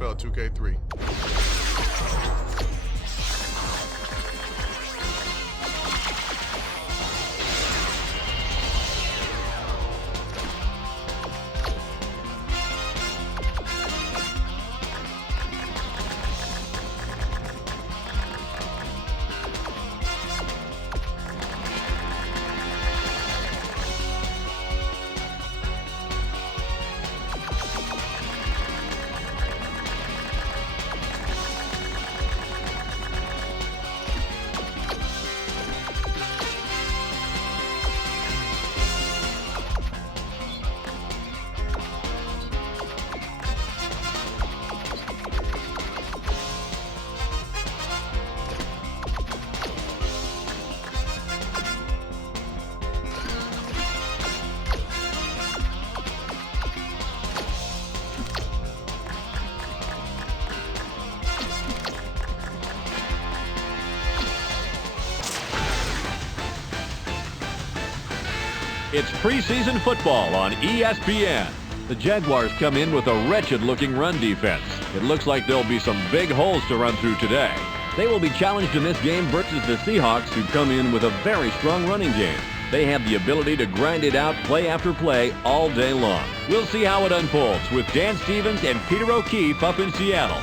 NFL 2K3. It's preseason football on ESPN. The Jaguars come in with a wretched-looking run defense. It looks like there'll be some big holes to run through today. They will be challenged in this game versus the Seahawks, who come in with a very strong running game. They have the ability to grind it out play after play all day long. We'll see how it unfolds with Dan Stevens and Peter O'Keefe up in Seattle.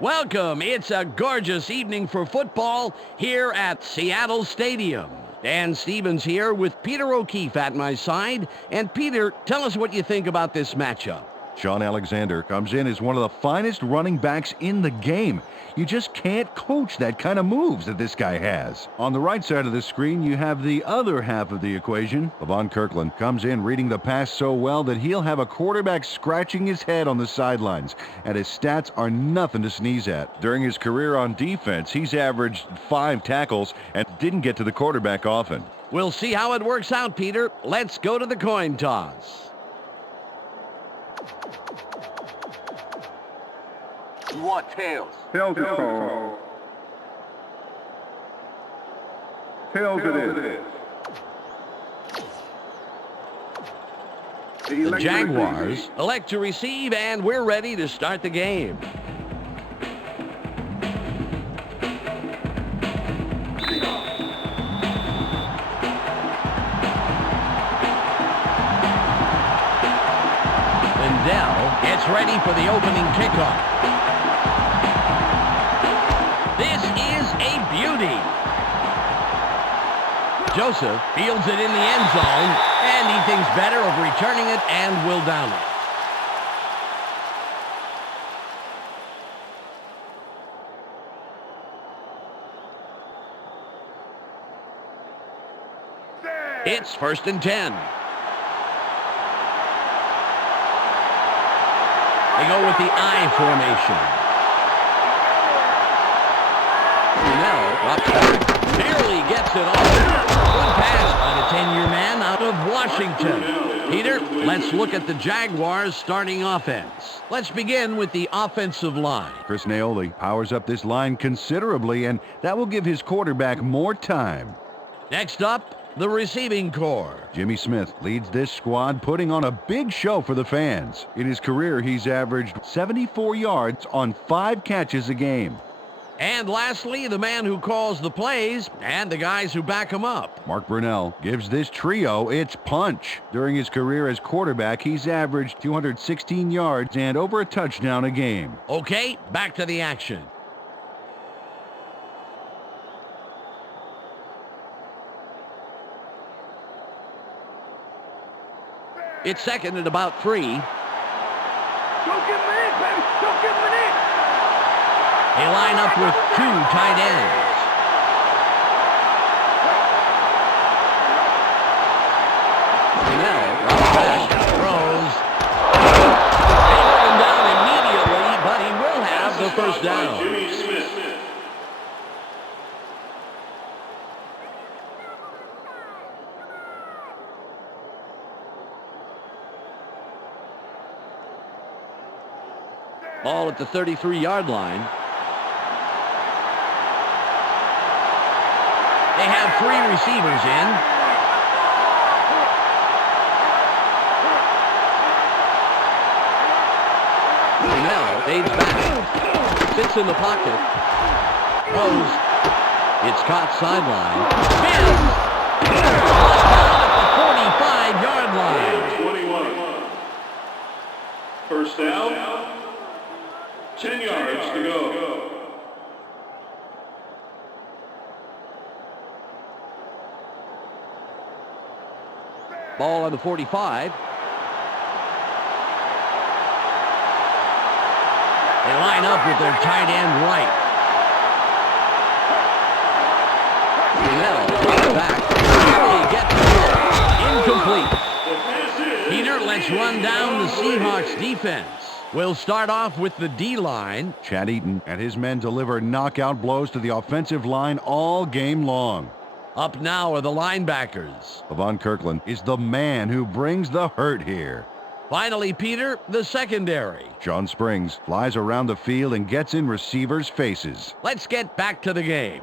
Welcome. It's a gorgeous evening for football here at Seattle Stadium. Dan Stevens here with Peter O'Keefe at my side. And Peter, tell us what you think about this matchup. Sean Alexander comes in as one of the finest running backs in the game. You just can't coach that kind of moves that this guy has. On the right side of the screen, you have the other half of the equation. LeVon Kirkland comes in reading the pass so well that he'll have a quarterback scratching his head on the sidelines, and his stats are nothing to sneeze at. During his career on defense, he's averaged 5 tackles and didn't get to the quarterback often. We'll see how it works out, Peter. Let's go to the coin toss. You want tails? Tails is called. Tails it is. The Jaguars elect to receive, and we're ready to start the game. Lindell gets ready for the opening kickoff. This is a beauty. Joseph fields it in the end zone, and he thinks better of returning it and will down it. It's 1st and 10. They go with the I formation. Barely gets it off. Good pass by the 10-year man out of Washington. Peter, let's look at the Jaguars' starting offense. Let's begin with the offensive line. Chris Naoli powers up this line considerably, and that will give his quarterback more time. Next up, the receiving corps. Jimmy Smith leads this squad, putting on a big show for the fans. In his career, he's averaged 74 yards on 5 catches a game. And lastly, the man who calls the plays and the guys who back him up. Mark Brunell gives this trio its punch. During his career as quarterback, he's averaged 216 yards and over a touchdown a game. Okay, back to the action. It's 2nd and about 3. Don't give him an inch, baby! Don't give him an inch! They line up with 2 tight ends. Now, back throws. They bring him down immediately, but he will have the first down. Ball at the 33-yard line. They have 3 receivers in. Now Fades back. Sits in the pocket. Throws. It's caught sideline. Spins. At the 45-yard line. 21. First down. 10 yards to go. Ball on the 45. They line up with their tight end right. Back. Barely gets it. Incomplete. Peter, let's run down the Seahawks defense. We'll start off with the D-line. Chad Eaton and his men deliver knockout blows to the offensive line all game long. Up now are the linebackers. Levon Kirkland is the man who brings the hurt here. Finally, Peter, the secondary. John Springs flies around the field and gets in receivers' faces. Let's get back to the game.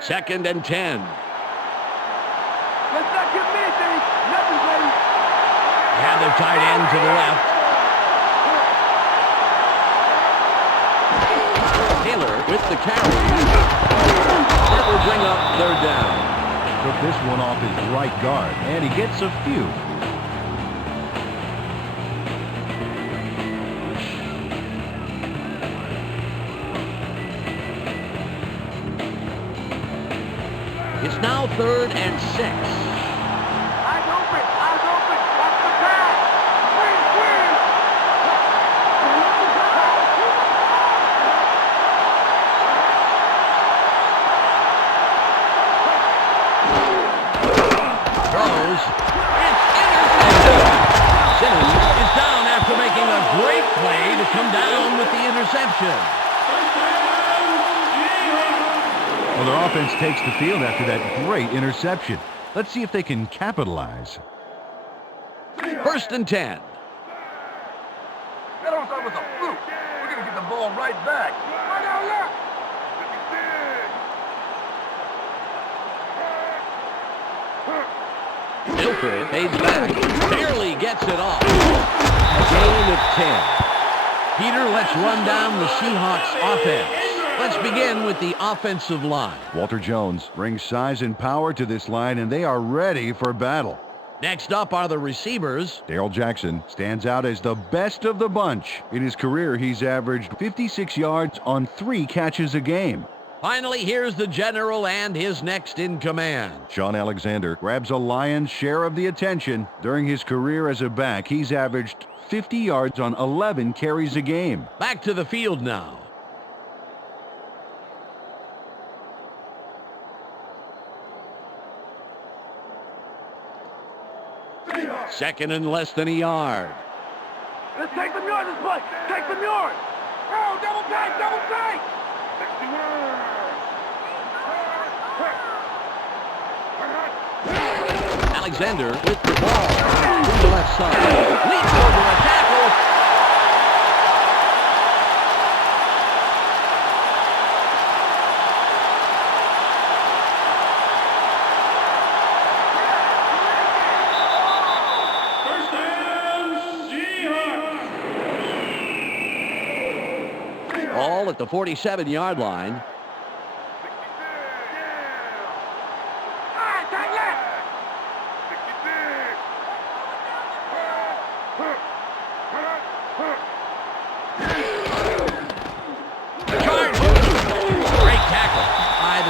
Second and 10. Let's not give me anything. Nothing, baby. Have their tight end to the left. Taylor with the carry. That will bring up third down. Took this one off his right guard, and he gets a few. It's now third and 6. Eyes open. Eyes open. Watch the pass. Swing. Throws. It's intercepted. Simmons is down after making a great play to come down with the interception. Well, their offense takes the field after that great interception. Let's see if they can capitalize. First and 10. That don't start with a fluke. We're going to get the ball right back. Right out left. Milford fades back. Barely gets it off. A gain of 10. Peter, let's run down the Seahawks offense. Let's begin with the offensive line. Walter Jones brings size and power to this line, and they are ready for battle. Next up are the receivers. Darrell Jackson stands out as the best of the bunch. In his career, he's averaged 56 yards on 3 catches a game. Finally, here's the general and his next in command. Sean Alexander grabs a lion's share of the attention. During his career as a back, he's averaged 50 yards on 11 carries a game. Back to the field now. Second and less than a yard. Let's take some yards this play. Take some yards. Oh, double tight, double tight. Alexander with the ball to the left side. Leaps over a tackle. First down, Seahawks. Ball at the 47-yard line.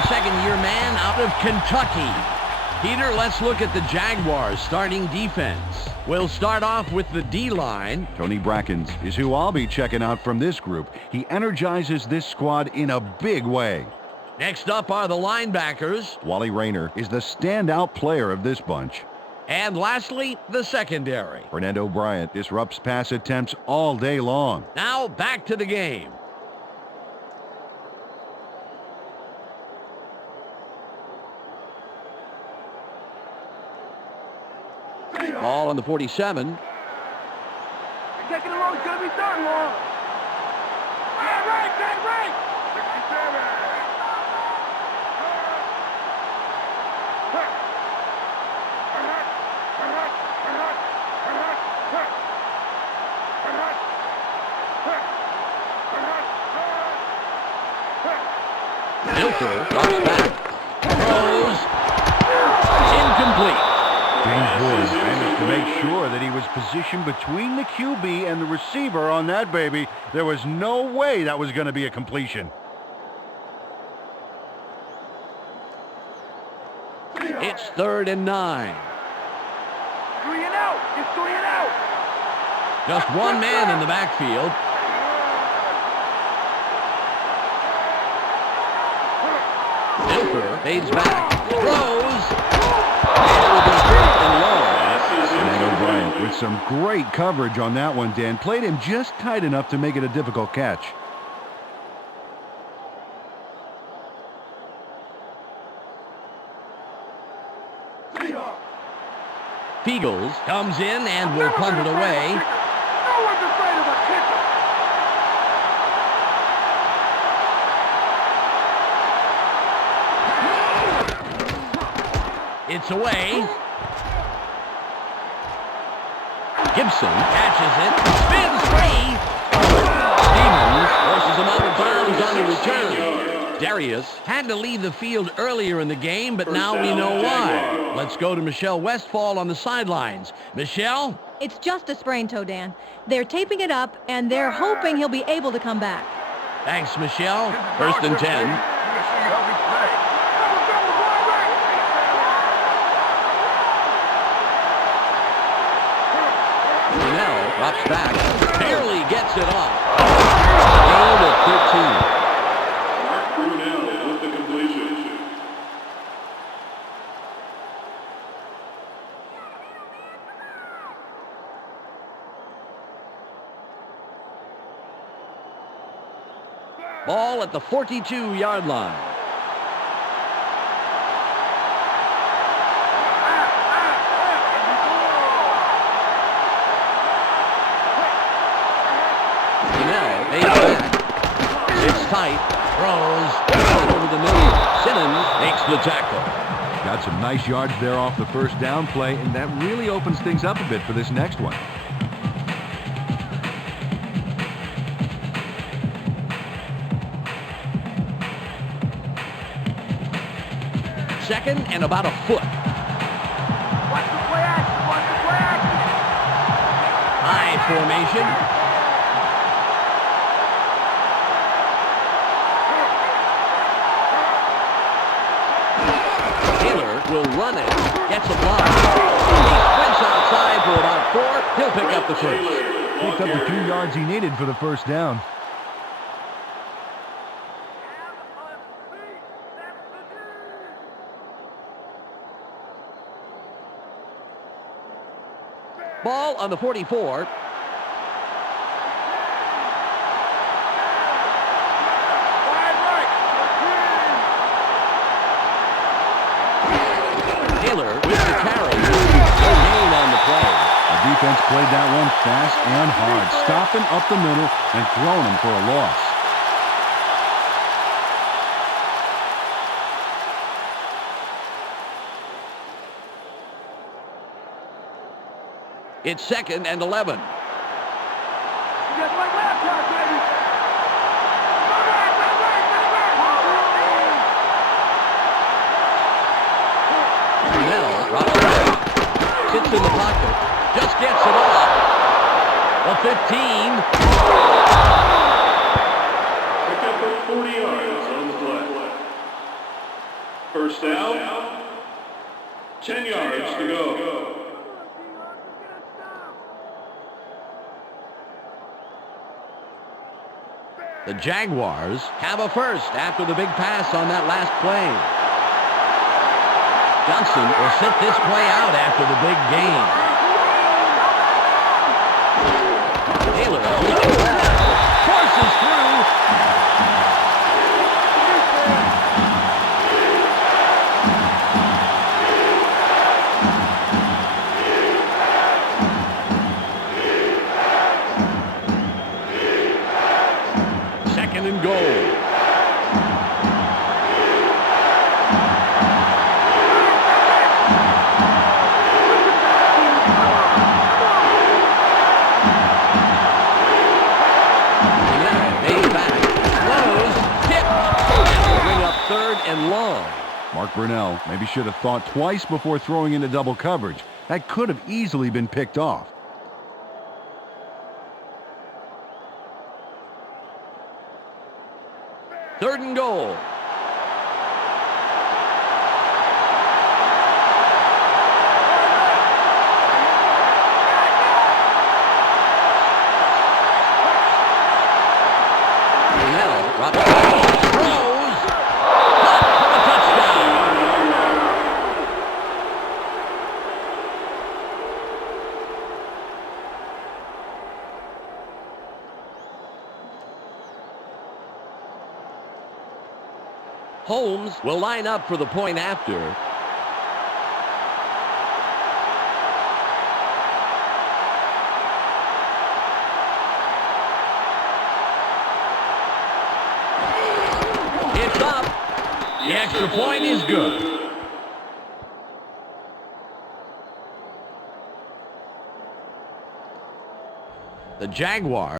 Second-year man out of Kentucky. Peter, let's look at the Jaguars starting defense. We'll start off with the D-line. Tony Brackens is who I'll be checking out from this group. He energizes this squad in a big way. Next up are the linebackers. Wally Rayner is the standout player of this bunch. And lastly, the secondary. Fernando Bryant disrupts pass attempts all day long. Now back to the game. Ball on the 47. You're taking it long. It's going to be starting long. Right. 67. Filter drops back. Throws. Incomplete. James Boyd managed to make sure that he was positioned between the QB and the receiver on that baby. There was no way that was going to be a completion. It's 3rd and 9. 3 and out. It's 3 and out. Just one man in the backfield. Filter fades back. Throws. And it will be 4th and long. Matt O'Brien with some great coverage on that one, Dan. Played him just tight enough to make it a difficult catch. Fiegels comes in and will punt it away. No one's afraid of a kicker. It's away. Gibson catches it. Spins free. Stevens forces him out of bounds on the return. Darius had to leave the field earlier in the game, but now we know why. Let's go to Michelle Westfall on the sidelines. Michelle? It's just a sprained toe, Dan. They're taping it up, and they're hoping he'll be able to come back. Thanks, Michelle. 1st and 10. Brunell drops back. Barely gets it off. Gain of 13. Brunell with the completion. Ball at the 42-yard line. Brunell fades back. Sits tight. Throws. Over the middle. Simmons makes the tackle. Got some nice yards there off the first down play, and that really opens things up a bit for this next one. Second and about a foot. Watch the play action. Watch the play action. High formation. Taylor will run it. Gets a block. He sprints outside for about 4. He'll pick up the first. Picked up the 2 yards he needed for the first down. Ball on the 44. Taylor with the carry. No gain on the play. The defense played that one fast and hard, stopping up the middle and throwing him for a loss. It's 2nd and 11. Just like last time, baby. Brunell drops back. Sits in the pocket. Just gets it off. The 15. Pick up for 40 yards on the play. First down. 10 yards to go. The Jaguars have a first after the big pass on that last play. Johnson will sit this play out after the big gain. Taylor forces through. Second and goal. Brunell. Maybe should have thought twice before throwing into double coverage. That could have easily been picked off. Third and goal. Brunell drops back, throws, caught for a touchdown. Holmes will line up for the point after. It's up. The extra point is good. The Jaguars